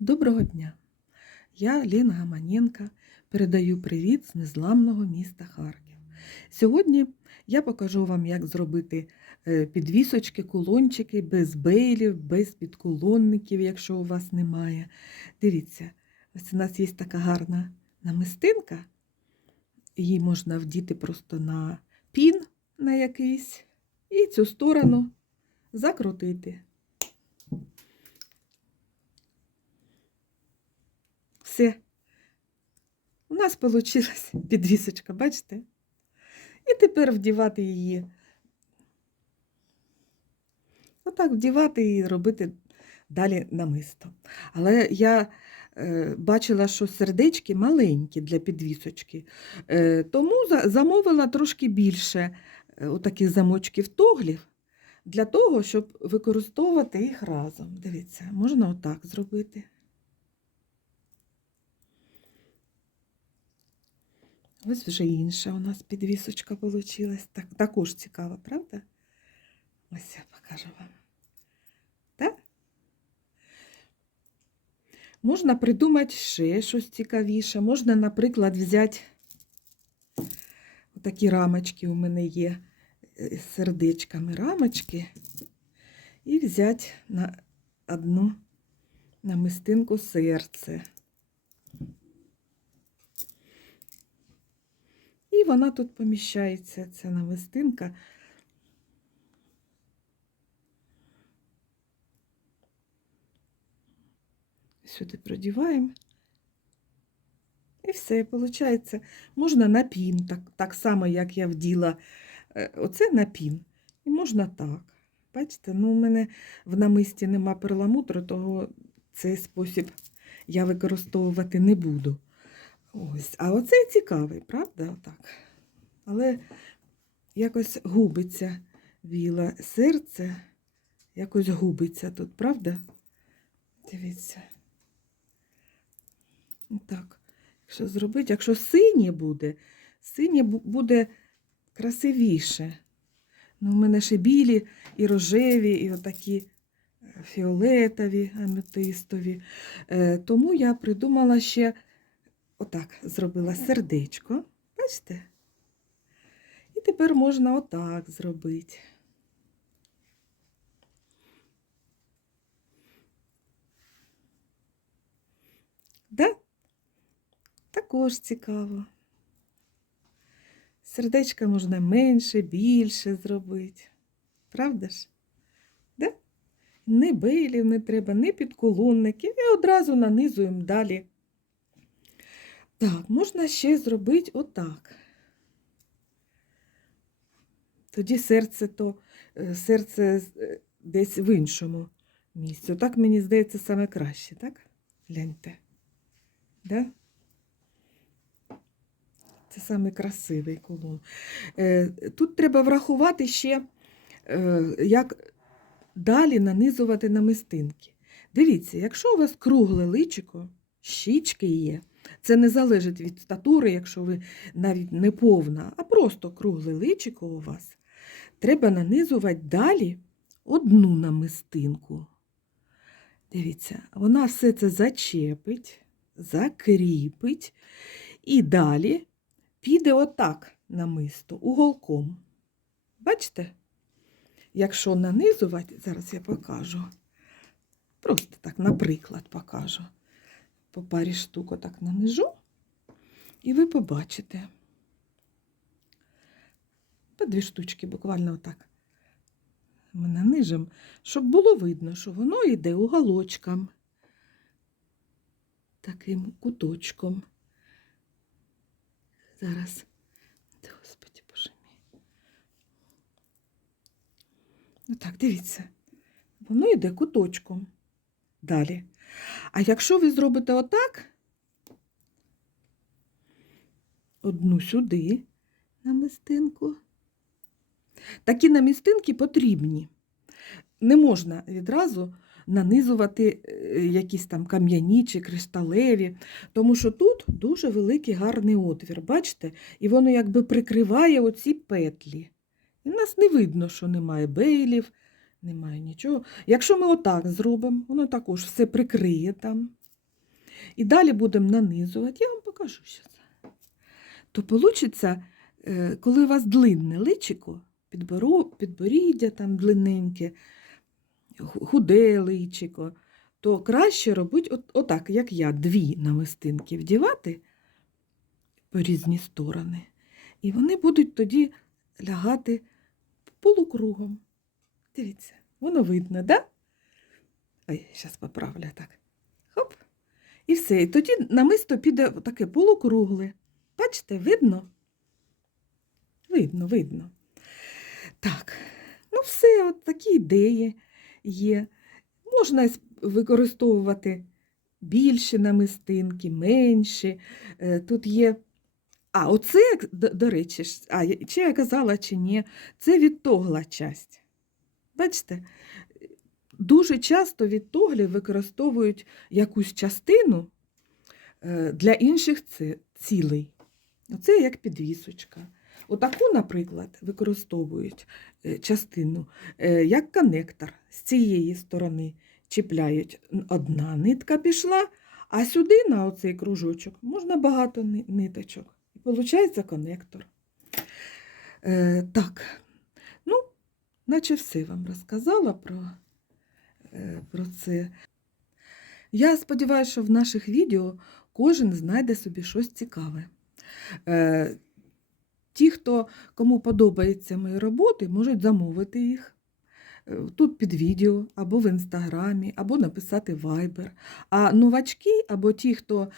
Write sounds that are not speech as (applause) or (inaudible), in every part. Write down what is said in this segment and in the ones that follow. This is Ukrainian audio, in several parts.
Доброго дня! Я Ліна Гаманенка передаю привіт з незламного міста Харків. Сьогодні я покажу вам, як зробити е, підвісочки, кулончики без бейлів, без підкулонників, якщо у вас немає. Дивіться, ось у нас є така гарна намистинка. Її можна вдіти просто на пін на якийсь і цю сторону закрутити. Все. У нас вийшла (laughs) підвісочка, бачите? І тепер вдівати її. Отак вдівати і робити далі намисто. Але я е, бачила, що сердечки маленькі для підвісочки, е, тому за, замовила трошки більше е, отаких замочків тоглів для того, щоб використовувати їх разом. Дивіться, можна отак зробити. Ось вже інша у нас підвісочка вийшла. Так, також цікаво, правда? Ось я покажу вам. Так? Можна придумати ще щось цікавіше. Можна, наприклад, взяти такі рамочки у мене є з сердечками рамочки, і взяти на одну намистинку серце. Вона тут поміщається, ця намистинка. Сюди продіваємо. І все, виходить, можна на пін, так, так само, як я вділа е, оце на пін. І можна так. Бачите, ну у мене в намисті нема перламутру, того цей спосіб я використовувати не буду. Ось, а оце цікавий, правда? Отак. Але якось губиться віла серце, якось губиться тут, правда? Дивіться. Так, якщо зробити, якщо синє буде, синє буде красивіше. Ну, У мене ще білі і рожеві, і отакі фіолетові, аметистові. Е, Тому я придумала ще отак зробила сердечко. Бачите? І тепер можна отак зробити. Да? Також цікаво. Сердечка можна менше, більше зробити. Правда ж? Да? Ні бейлів не треба, ні підколонників. І одразу нанизуємо далі. Так, можна ще зробити отак. Тоді серце то е, серце е, десь в іншому місці. Отак, мені здається, саме краще, так? Гляньте. Да? Це саме красивий колон. Е, Тут треба врахувати ще, як далі нанизувати намистинки. Дивіться, якщо у вас кругле личико, щічки є, це не залежить від статури, якщо ви навіть не повна, а просто кругле личико у вас. Треба нанизувати далі одну намистинку. Дивіться, вона все це зачепить, закріпить і далі піде отак намисто, уголком. Бачите? Якщо нанизувати, зараз я покажу. Просто так, наприклад, покажу по парі штук отак нанижу, і ви побачите. По дві штучки буквально отак. Ми нанижимо, щоб було видно, що воно йде уголочком, таким куточком. Зараз, Господи, боже мій. Ну так, дивіться, воно йде куточком. Далі. А якщо ви зробите отак, одну сюди намистинку, такі намістинки потрібні. Не можна відразу нанизувати е, якісь там кам'яні чи кришталеві, тому що тут дуже великий гарний отвір, бачите? І воно якби прикриває оці петлі. І нас не видно, що немає бейлів, немає нічого. Якщо ми отак зробимо, воно також все прикриє там. І далі будемо нанизувати. Я вам покажу що це. То вийде, коли у вас длинне личико, підборіддя там длинненьке, худе личико, то краще робити от, отак, як я, дві намистинки вдівати по різні сторони. І вони будуть тоді лягати полукругом. Дивіться, воно видно, да? Ой, зараз поправлю так. Хоп. І все. І тоді намисто піде таке полукругле. Бачите, видно? Видно, видно. Так, ну все, от такі ідеї є. Можна використовувати більші намистинки, менші. Е, Тут є. А, оце, до, речі, а, чи я казала, чи ні, це відтогла часть. Бачите? Дуже часто відтоглі використовують якусь частину е, для інших цілей. Оце як підвісочка. Отаку, наприклад, використовують е, частину е, як коннектор з цієї сторони чіпляють. Одна нитка пішла, а сюди, на оцей кружочок, можна багато ниточок. І виходить коннектор. Е, так, наче все вам розказала про, е, про це. Я сподіваюся, що в наших відео кожен знайде собі щось цікаве. Е, ті, хто кому подобаються мої роботи, можуть замовити їх е, тут під відео, або в інстаграмі, або написати в Viber. А новачки, або ті, хто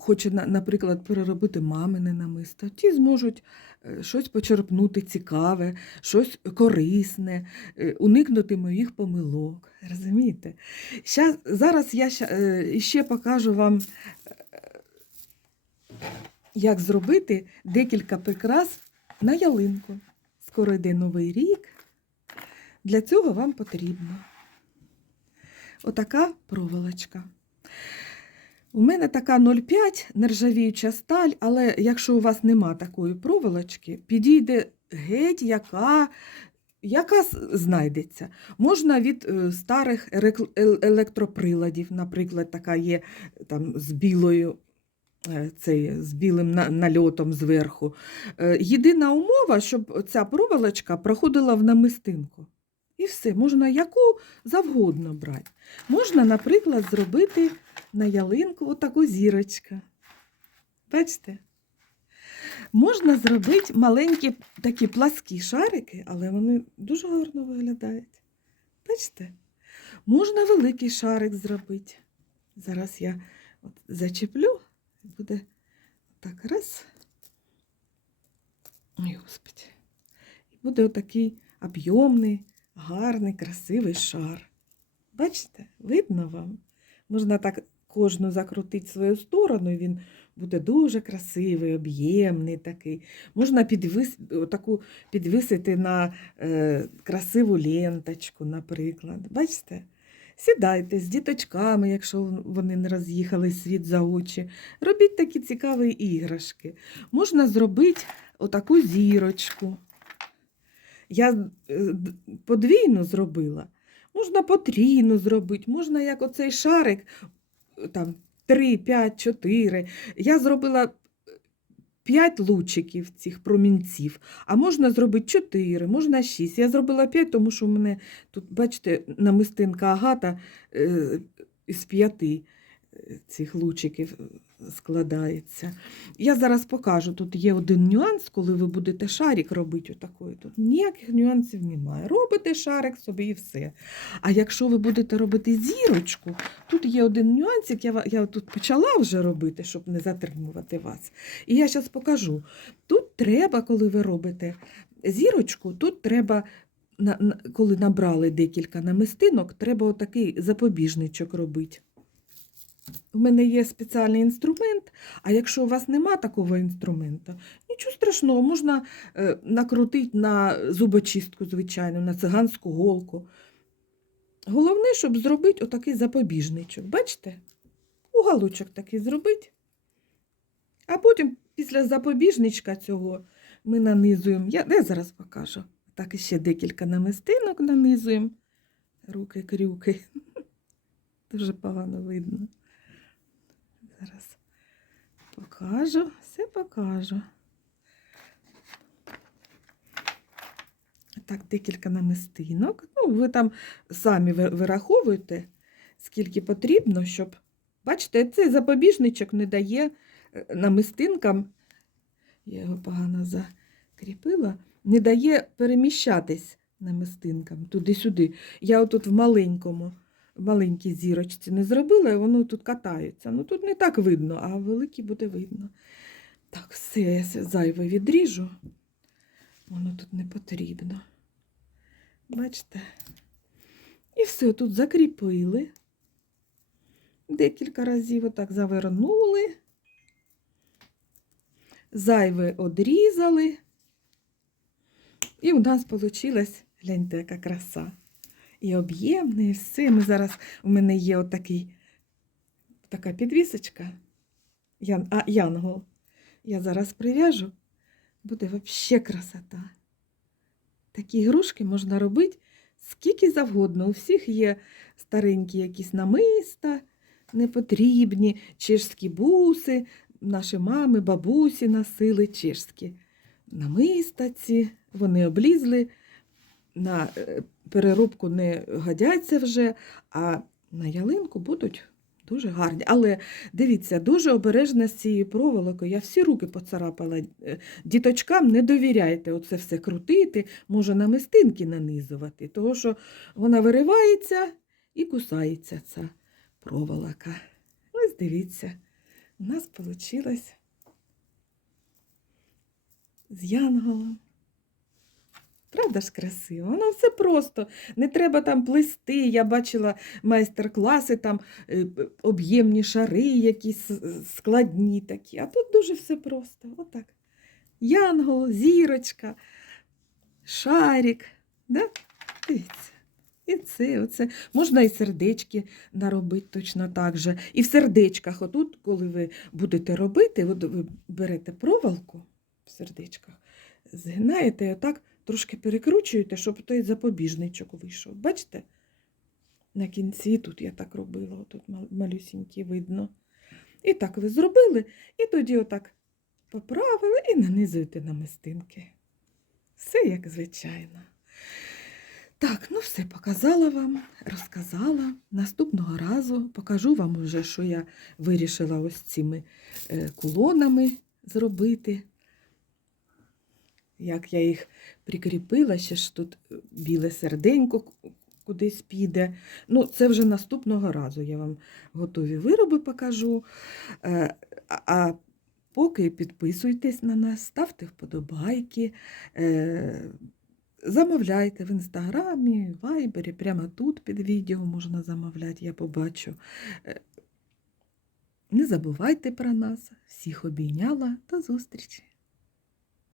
хоче, наприклад, переробити мамине намисто, ті зможуть е, щось почерпнути цікаве, щось корисне, е, уникнути моїх помилок. Розумієте? Щас, зараз я е, ще покажу вам, як зробити декілька прикрас на ялинку. Скоро йде новий рік. Для цього вам потрібно отака проволочка. У мене така 0,5 нержавіюча сталь, але якщо у вас нема такої проволочки, підійде геть, яка, яка знайдеться. Можна від е, старих електроприладів, наприклад, така є там, з білою. е, Цей, з білим нальотом зверху. Е, Єдина умова, щоб ця проволочка проходила в намистинку. І все, можна яку завгодно брати. Можна, наприклад, зробити на ялинку отаку зірочку. Бачите? Можна зробити маленькі такі пласкі шарики, але вони дуже гарно виглядають. Бачите? Можна великий шарик зробити. Зараз я от зачеплю, і буде так раз. Ой, Господи. І буде отакий об'ємний, гарний, красивий шар. Бачите, видно вам? Можна так кожну закрутити в свою сторону, і він буде дуже красивий, об'ємний такий. Можна підвис... таку підвисити на е, красиву ленточку, наприклад. Бачите? Сідайте з діточками, якщо вони не роз'їхали світ за очі. Робіть такі цікаві іграшки. Можна зробити отаку зірочку. Я е, подвійну зробила. Можна потрійну зробити, можна як оцей шарик, там 3, 5, 4. Я зробила 5 лучиків цих промінців, а можна зробити 4, можна 6. Я зробила 5, тому що в мене тут, бачите, намистинка агата з із 5 цих лучиків е, складається. Я зараз покажу, тут є один нюанс, коли ви будете шарик робити отакої. Тут ніяких нюансів немає. Робите шарик собі і все. А якщо ви будете робити зірочку, тут є один нюансик, я, я тут почала вже робити, щоб не затримувати вас. І я зараз покажу. Тут треба, коли ви робите зірочку, тут треба. Коли набрали декілька намистинок, треба отакий запобіжничок робити. У мене є спеціальний інструмент, а якщо у вас нема такого інструменту, нічого страшного, можна е, накрутити на зубочистку, звичайно, на циганську голку. Головне, щоб зробити отакий запобіжничок. Бачите? Уголочок такий зробити. А потім після запобіжничка цього ми нанизуємо. Я, я зараз покажу. Так, ще декілька намистинок нанизуємо. Руки-крюки. (laughs) Дуже погано видно. Зараз покажу, все покажу. Так, декілька намистинок. Ну, ви там самі вираховуєте, скільки потрібно, щоб. Бачите, цей запобіжничок не дає е, намистинкам, я його погано закріпила, не дає переміщатись намистинкам туди-сюди. Я отут в маленькому, в маленькій зірочці не зробила, і воно тут катається. Ну тут не так видно, а в великій буде видно. Так, все, я зайве відріжу. Воно тут не потрібно. Бачите? І все, тут закріпили. Декілька разів отак завернули. Зайве одрізали. І у нас вийшла, гляньте, яка краса. І об'ємне, і все. Ми зараз, у мене є отакий, така підвісочка. Ян, а, янгол. Я зараз прив'яжу. Буде взагалі красота. Такі ігрушки можна робити скільки завгодно. У всіх є старенькі якісь намиста непотрібні, чешські буси. Наші мами, бабусі носили чешські намиста ці. Вони облізли, на е, переробку не годяться вже, а на ялинку будуть дуже гарні. Але дивіться, дуже обережно з цією проволокою. Я всі руки поцарапала. Е, Діточкам не довіряйте оце все крутити, може намистинки нанизувати, тому що вона виривається і кусається ця проволока. Ось дивіться, у нас вийшло з янголом. Правда ж красиво? Воно все просто. Не треба там плести. Я бачила майстер-класи, там е, об'ємні шари, якісь складні такі. А тут дуже все просто. Отак. Янгол, зірочка, шарик. Да? Дивіться. І це, оце. Можна і сердечки наробити точно так же. І в сердечках, отут, коли ви будете робити, от ви берете проволоку в сердечках, згинаєте і отак трошки перекручуєте, щоб той запобіжничок вийшов. Бачите? На кінці тут я так робила, тут малюсінький видно. І так ви зробили, і тоді отак поправили і нанизуєте намистинки. Все як звичайно. Так, ну все показала вам, розказала. Наступного разу покажу вам вже, що я вирішила ось цими е, кулонами зробити. Як я їх прикріпила, ще ж тут е, біле серденько кудись піде. Ну, це вже наступного разу я вам готові вироби покажу. Е, а- поки підписуйтесь на нас, ставте вподобайки. е, Замовляйте в інстаграмі, вайбері, прямо тут під відео можна замовляти, я побачу. Не забувайте про нас. Всіх обійняла. До зустрічі!